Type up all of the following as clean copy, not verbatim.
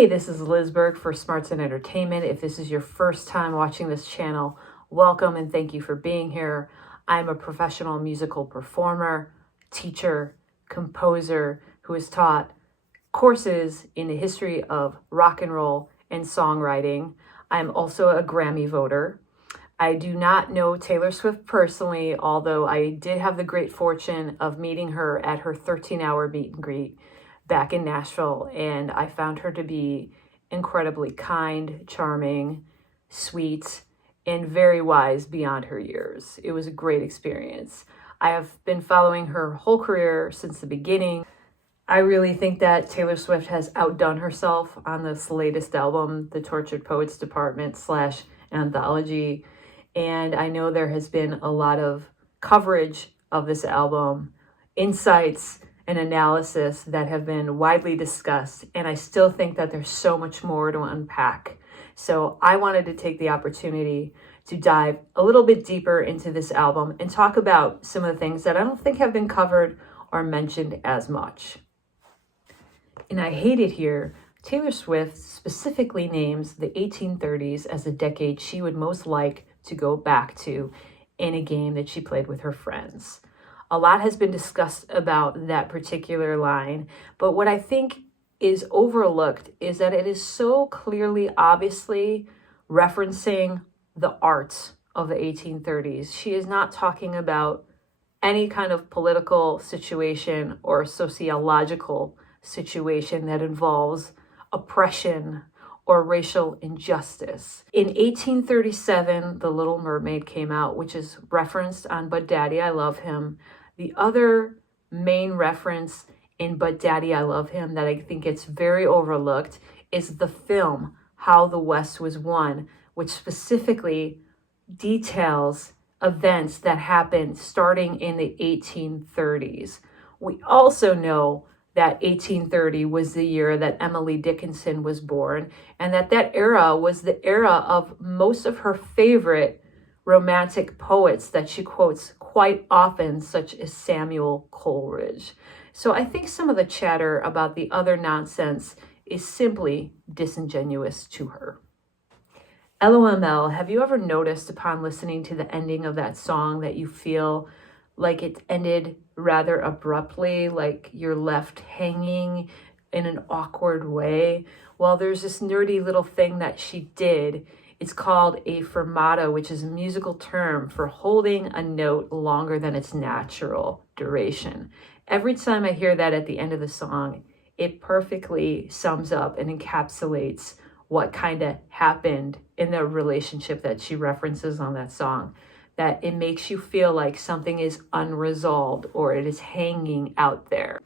Hey, this is Liz Berg for Smarts and Entertainment. If this is your first time watching this channel, welcome and thank you for being here. I'm a professional musical performer, teacher, composer who has taught courses in the history of rock and roll and songwriting. I'm also a Grammy voter. I do not know Taylor Swift personally, although I did have the great fortune of meeting her at her 13-hour meet and greet back in Nashville, and I found her to be incredibly kind, charming, sweet, and very wise beyond her years. It was a great experience. I have been following her whole career since the beginning. I really think that Taylor Swift has outdone herself on this latest album, The Tortured Poets Department / Anthology, and I know there has been a lot of coverage of this album, insights, and analysis that have been widely discussed, and I still think that there's so much more to unpack. So I wanted to take the opportunity to dive a little bit deeper into this album and talk about some of the things that I don't think have been covered or mentioned as much. And I hate it here. Taylor Swift specifically names the 1830s as the decade she would most like to go back to in a game that she played with her friends. A lot has been discussed about that particular line, but what I think is overlooked is that it is so clearly, obviously referencing the art of the 1830s. She is not talking about any kind of political situation or sociological situation that involves oppression or racial injustice. In 1837, The Little Mermaid came out, which is referenced on But Daddy, I Love Him. The other main reference in But Daddy, I Love Him that I think gets very overlooked is the film, How the West Was Won, which specifically details events that happened starting in the 1830s. We also know that 1830 was the year that Emily Dickinson was born, and that era was the era of most of her favorite romantic poets that she quotes quite often, such as Samuel Coleridge. So I think some of the chatter about the other nonsense is simply disingenuous to her. LOML, have you ever noticed upon listening to the ending of that song that you feel like it ended rather abruptly, like you're left hanging in an awkward way? Well, there's this nerdy little thing that she did. It's called a fermata, which is a musical term for holding a note longer than its natural duration. Every time I hear that at the end of the song, it perfectly sums up and encapsulates what kind of happened in the relationship that she references on that song. That it makes you feel like something is unresolved or it is hanging out there.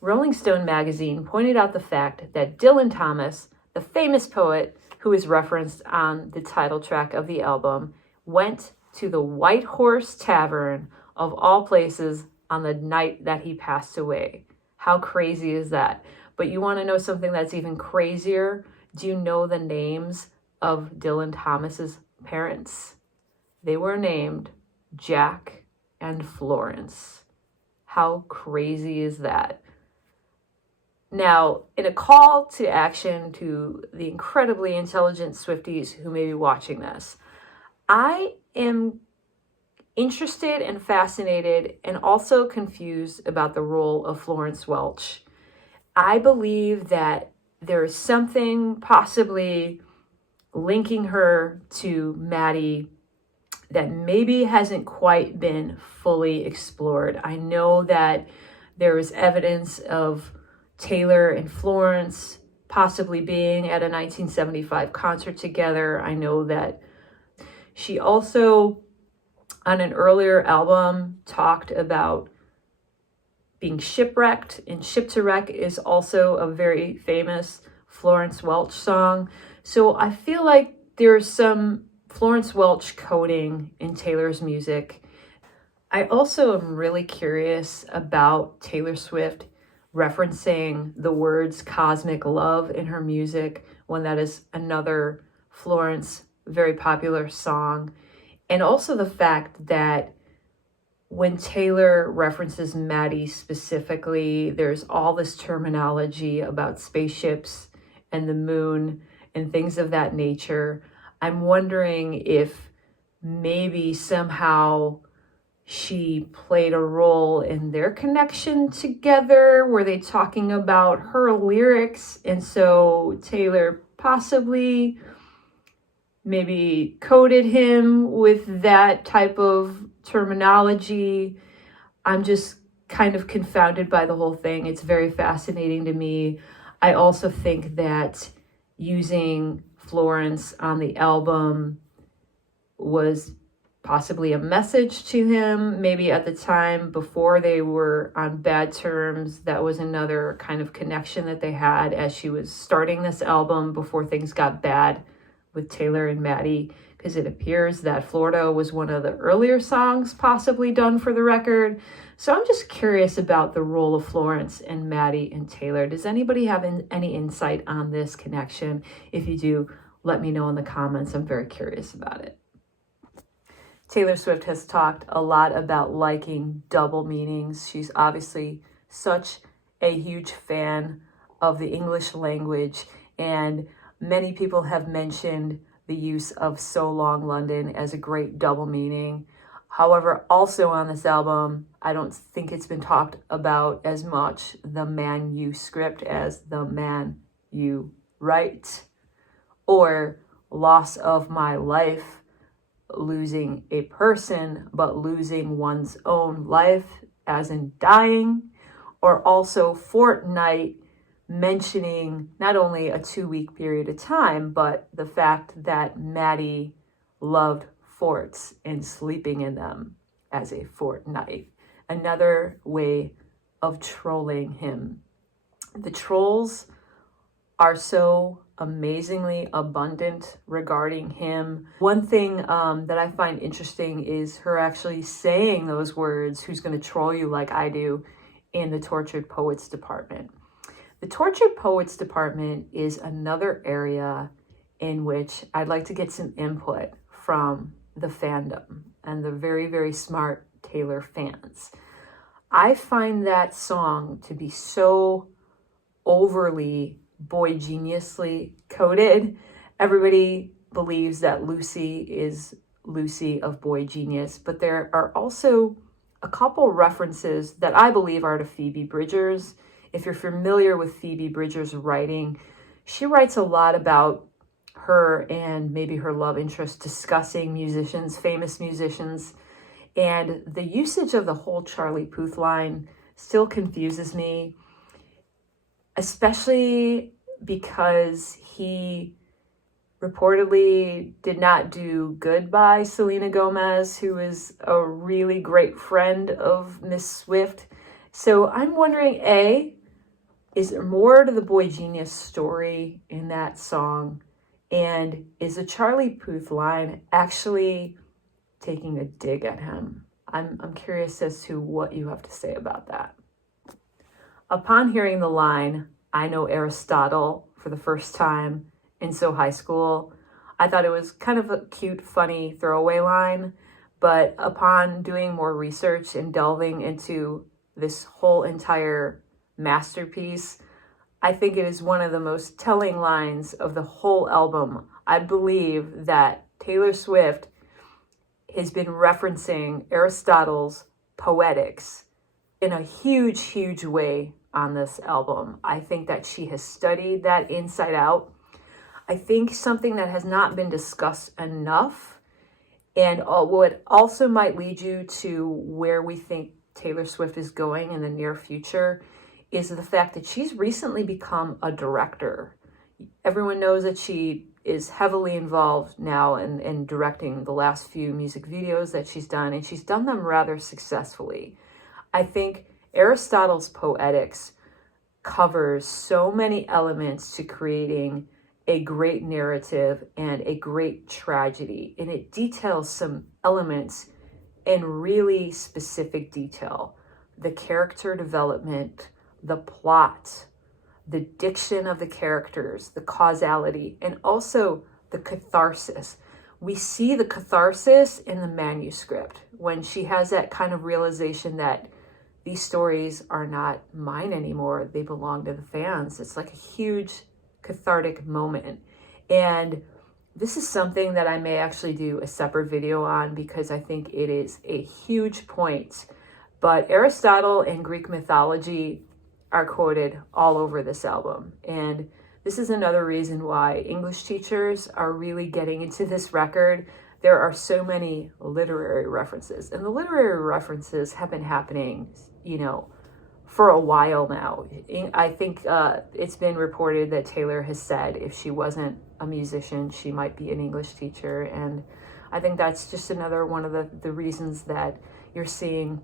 Rolling Stone magazine pointed out the fact that Dylan Thomas, the famous poet who is referenced on the title track of the album, went to the White Horse Tavern of all places on the night that he passed away. How crazy is that? But you want to know something that's even crazier? Do you know the names of Dylan Thomas's parents? They were named Jack and Florence. How crazy is that? Now, in a call to action to the incredibly intelligent Swifties who may be watching this, I am interested and fascinated and also confused about the role of Florence Welch. I believe that there is something possibly linking her to Maddie that maybe hasn't quite been fully explored. I know that there is evidence of Taylor and Florence possibly being at a 1975 concert together. I know that she also, on an earlier album, talked about being shipwrecked, and Ship to Wreck is also a very famous Florence Welch song. So I feel like there's some Florence Welch coding in Taylor's music. I also am really curious about Taylor Swift referencing the words cosmic love in her music, when that is another Florence very popular song. And also the fact that when Taylor references Maddie specifically, there's all this terminology about spaceships and the moon and things of that nature. I'm wondering if maybe somehow she played a role in their connection together. Were they talking about her lyrics? And so Taylor possibly maybe coded him with that type of terminology. I'm just kind of confounded by the whole thing. It's very fascinating to me. I also think that using Florence on the album was possibly a message to him. Maybe at the time before they were on bad terms, that was another kind of connection that they had as she was starting this album before things got bad with Taylor and Maddie, because it appears that Florida was one of the earlier songs possibly done for the record. So I'm just curious about the role of Florence and Maddie and Taylor. Does anybody have any insight on this connection? If you do, let me know in the comments. I'm very curious about it. Taylor Swift has talked a lot about liking double meanings. She's obviously such a huge fan of the English language, and many people have mentioned the use of So Long London as a great double meaning. However, also on this album, I don't think it's been talked about as much, the manuscript as the man you write, or loss of my life, losing a person, but losing one's own life, as in dying, or also fortnight, mentioning not only a 2-week period of time, but the fact that Maddie loved forts and sleeping in them as a fortnight. Another way of trolling him. The trolls are so amazingly abundant regarding him. One thing that I find interesting is her actually saying those words, "Who's going to troll you like I do," in the Tortured Poets department. The Tortured Poets department is another area in which I'd like to get some input from the fandom and the very, very smart Taylor fans. I find that song to be so overly boy geniusly coded. Everybody believes that Lucy is Lucy of Boy Genius, but there are also a couple references that I believe are to Phoebe Bridgers. If you're familiar with Phoebe Bridgers' writing, she writes a lot about her and maybe her love interest discussing musicians, famous musicians, and the usage of the whole Charlie Puth line still confuses me, especially because he reportedly did not do good by Selena Gomez, who is a really great friend of Miss Swift. So I'm wondering, A, is there more to the Boy Genius story in that song? And is the Charlie Puth line actually taking a dig at him? I'm curious as to what you have to say about that. Upon hearing the line, "I know Aristotle," for the first time in So High School, I thought it was kind of a cute, funny throwaway line. But upon doing more research and delving into this whole entire masterpiece, I think it is one of the most telling lines of the whole album. I believe that Taylor Swift has been referencing Aristotle's poetics in a huge, huge way on this album. I think that she has studied that inside out. I think something that has not been discussed enough, and what also might lead you to where we think Taylor Swift is going in the near future, is the fact that she's recently become a director. Everyone knows that she is heavily involved now in directing the last few music videos that she's done, and she's done them rather successfully. I think Aristotle's poetics covers so many elements to creating a great narrative and a great tragedy, and it details some elements in really specific detail. The character development, the plot, the diction of the characters, the causality, and also the catharsis. We see the catharsis in the manuscript when she has that kind of realization that these stories are not mine anymore. They belong to the fans. It's like a huge cathartic moment. And this is something that I may actually do a separate video on because I think it is a huge point. But Aristotle and Greek mythology are quoted all over this album. And this is another reason why English teachers are really getting into this record. There are so many literary references, and the literary references have been happening, for a while now. I think it's been reported that Taylor has said if she wasn't a musician, she might be an English teacher. And I think that's just another one of the reasons that you're seeing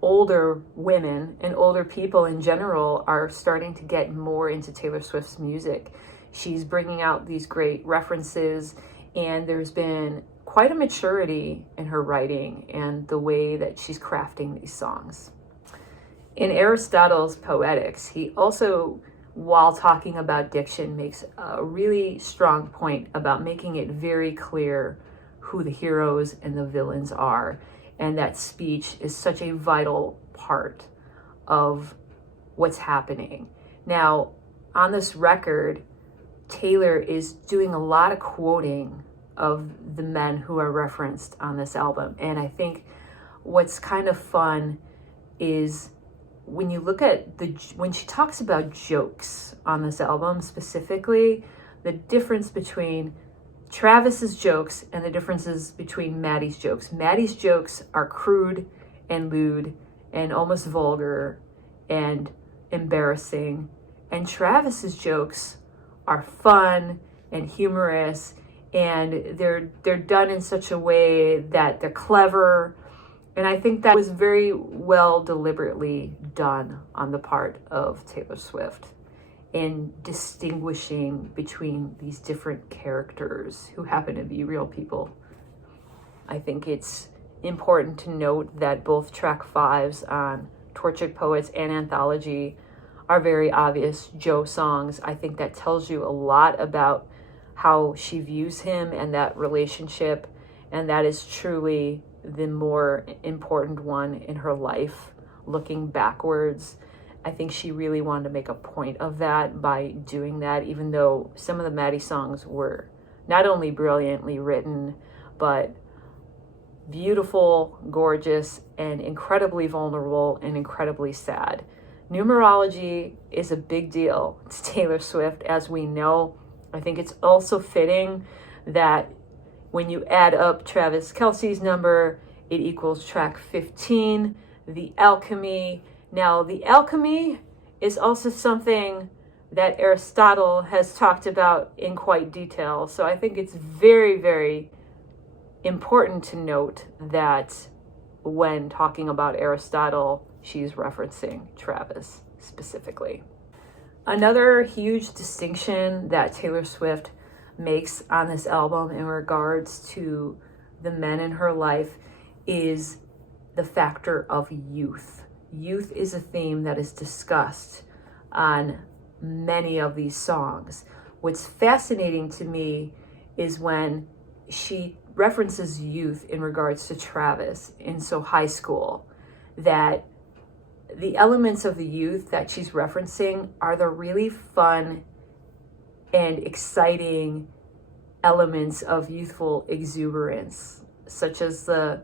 older women and older people in general are starting to get more into Taylor Swift's music. She's bringing out these great references, and there's been quite a maturity in her writing and the way that she's crafting these songs. In Aristotle's Poetics, he also, while talking about diction, makes a really strong point about making it very clear who the heroes and the villains are. And that speech is such a vital part of what's happening. Now, on this record, Taylor is doing a lot of quoting of the men who are referenced on this album. And I think what's kind of fun is when you look at when she talks about jokes on this album specifically, the difference between Travis's jokes and the differences between Maddie's jokes. Maddie's jokes are crude and lewd and almost vulgar and embarrassing. And Travis's jokes are fun and humorous, and they're done in such a way that they're clever. And I think that was very well deliberately done on the part of Taylor Swift in distinguishing between these different characters who happen to be real people. I think it's important to note that both track 5s on Tortured Poets and Anthology are very obvious Joe songs. I think that tells you a lot about how she views him and that relationship, and that is truly the more important one in her life, looking backwards. I think she really wanted to make a point of that by doing that, even though some of the Maddie songs were not only brilliantly written, but beautiful, gorgeous, and incredibly vulnerable and incredibly sad. Numerology is a big deal to Taylor Swift, as we know. I think it's also fitting that when you add up Travis Kelce's number, it equals track 15, The Alchemy. Now, the alchemy is also something that Aristotle has talked about in quite detail. So I think it's very, very important to note that when talking about Aristotle, she's referencing Travis specifically. Another huge distinction that Taylor Swift makes on this album in regards to the men in her life is the factor of youth. Youth is a theme that is discussed on many of these songs. What's fascinating to me is when she references youth in regards to Travis in So High School, that the elements of the youth that she's referencing are the really fun and exciting elements of youthful exuberance, such as the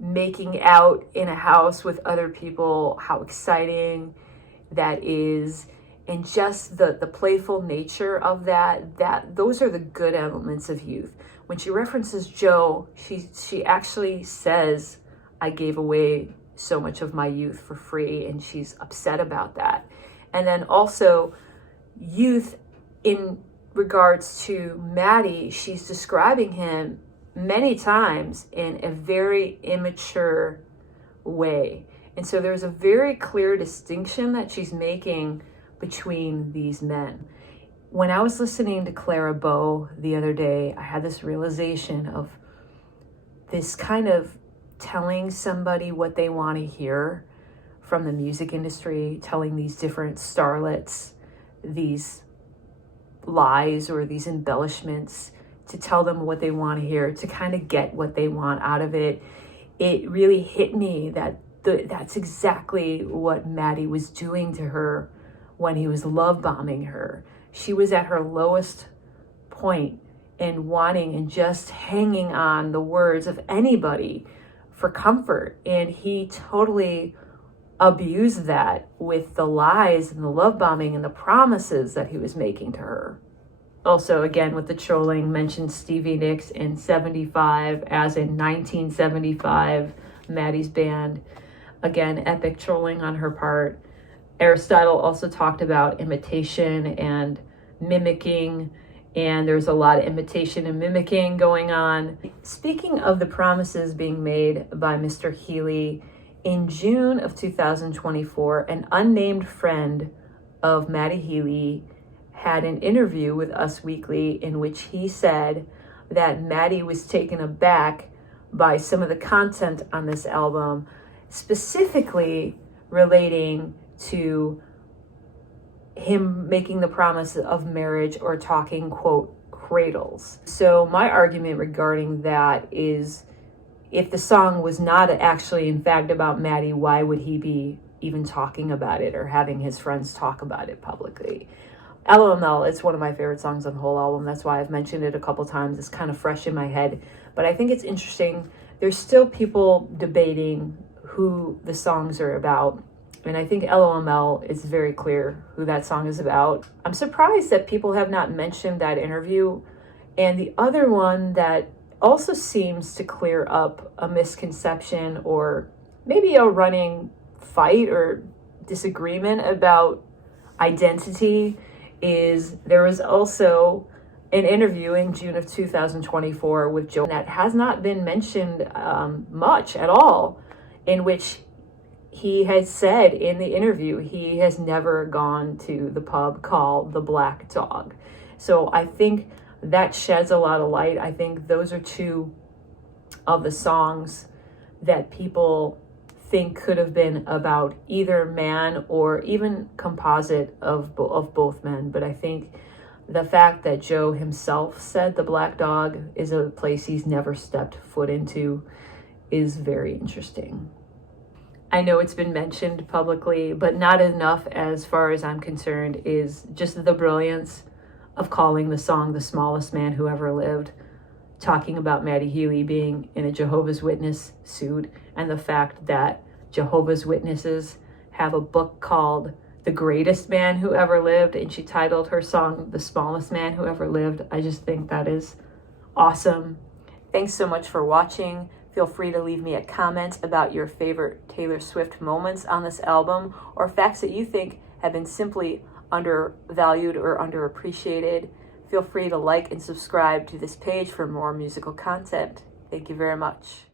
making out in a house with other people, how exciting that is, and just the playful nature of that those are the good elements of youth. When she references Joe, she actually says, I gave away so much of my youth for free, and she's upset about that. And then also youth in regards to Maddie, she's describing him many times in a very immature way. And so there's a very clear distinction that she's making between these men. When I was listening to Clara Bow the other day, I had this realization of this kind of telling somebody what they want to hear from the music industry, telling these different starlets these lies or these embellishments to tell them what they want to hear, to kind of get what they want out of it. It really hit me that that's exactly what Maddie was doing to her when he was love bombing her. she was at her lowest point and wanting and just hanging on the words of anybody for comfort. And he totally abused that with the lies and the love bombing and the promises that he was making to her. Also, again, with the trolling, mentioned Stevie Nicks in 75 as in 1975, Maddie's band. Again, epic trolling on her part. Aristotle also talked about imitation and mimicking, and there's a lot of imitation and mimicking going on. Speaking of the promises being made by Mr. Healy, in June of 2024, an unnamed friend of Maddie Healy had an interview with Us Weekly in which he said that Maddie was taken aback by some of the content on this album, specifically relating to him making the promise of marriage or talking, quote, cradles. So my argument regarding that is, if the song was not actually in fact about Maddie, why would he be even talking about it or having his friends talk about it publicly? LOML is one of my favorite songs on the whole album. That's why I've mentioned it a couple times. It's kind of fresh in my head. But I think it's interesting. There's still people debating who the songs are about. And I think LOML is very clear who that song is about. I'm surprised that people have not mentioned that interview. And the other one that also seems to clear up a misconception or maybe a running fight or disagreement about identity is there was also an interview in June of 2024 with Joe that has not been mentioned much at all, in which he has said in the interview he has never gone to the pub called the Black Dog. So I think that sheds a lot of light. I think those are two of the songs that people think could have been about either man or even composite of both men. But I think the fact that Joe himself said the Black Dog is a place he's never stepped foot into is very interesting. I know it's been mentioned publicly, but not enough as far as I'm concerned, is just the brilliance of calling the song The Smallest Man Who Ever Lived, talking about Maddie Healy being in a Jehovah's Witness suit, and the fact that Jehovah's Witnesses have a book called The Greatest Man Who Ever Lived, and she titled her song The Smallest Man Who Ever Lived. I just think that is awesome. Thanks so much for watching. Feel free to leave me a comment about your favorite Taylor Swift moments on this album, or facts that you think have been simply undervalued or underappreciated. Feel free to like and subscribe to this page for more musical content. Thank you very much.